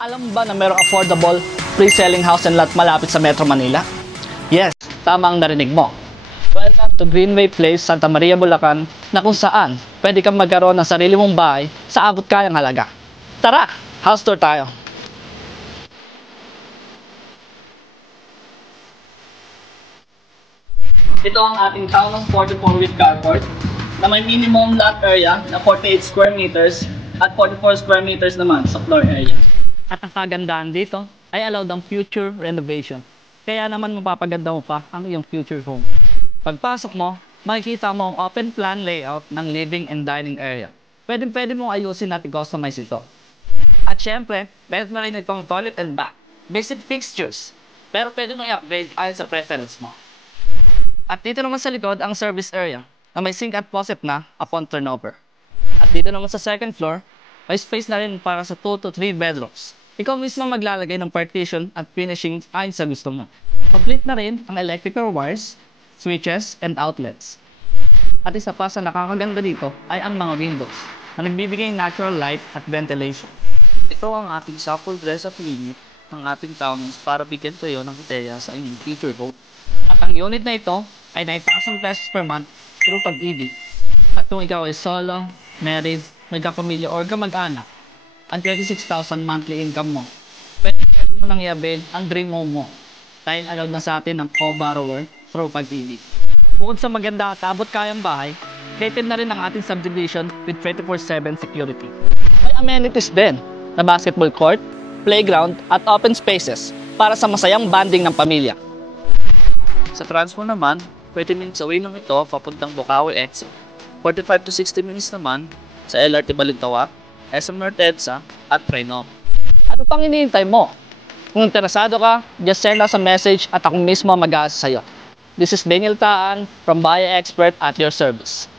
Alam mo ba na mayroong affordable, free-selling house and lot malapit sa Metro Manila? Yes, tama ang narinig mo. Welcome to Greenway Place, Santa Maria, Bulacan, na kung saan pwede kang magkaroon ng sarili mong bahay sa abot kayang halaga. Tara, house tour tayo. Ito ang ating townhouse 44 with carport na may minimum lot area na 48 square meters at 44 square meters naman sa floor area. At ang kagandahan dito ay allowed ang future renovation. Kaya naman mapapaganda mo pa ang iyong future home. Pagpasok mo, makikita mo ang open plan layout ng living and dining area. Pwede mong ayusin at i-customize ito. At syempre, meron na rin itong toilet and bath. Basic fixtures, pero pwede mong i-upgrade ayon sa preference mo. At dito naman sa likod ang service area na may sink at faucet na upon turnover. At dito naman sa second floor, may space na rin para sa 2 to 3 bedrooms. Ikaw mismo maglalagay ng partition at finishing ayon sa gusto mo. Complete na rin ang electrical wires, switches, and outlets. At isa pa sa nakakaganda dito ay ang mga windows na nagbibigay natural light at ventilation. Ito ang ating sample dress-up unit ng ating townhouse para bigyan kayo ng ideya sa inyong future home. At ang unit na ito ay 9,000 pesos per month through Pag-ibig. At kung ikaw ay solo, married, may kapamilya or kamag-anak, ang 36,000 monthly income mo, pwede mo nang i-avail ang dream home mo dahil allowed na sa atin ang co-borrower through Pag-ibig. Bukod sa maganda at abot kayang bahay, rated na rin ang ating subdivision with 24/7 security. May amenities din na basketball court, playground at open spaces para sa masayang bonding ng pamilya. Sa transpo naman, 20 minutes away lang ito papuntang Bukawi exit. 45 to 60 minutes naman sa LRT Balintawak, SM North EDSA at Trinoma. Ano pang hinihintay mo? Kung interesado ka, just send us a message at ako mismo mag-aasa sa'yo. This is Daniel Taan from Buyer Expert at your service.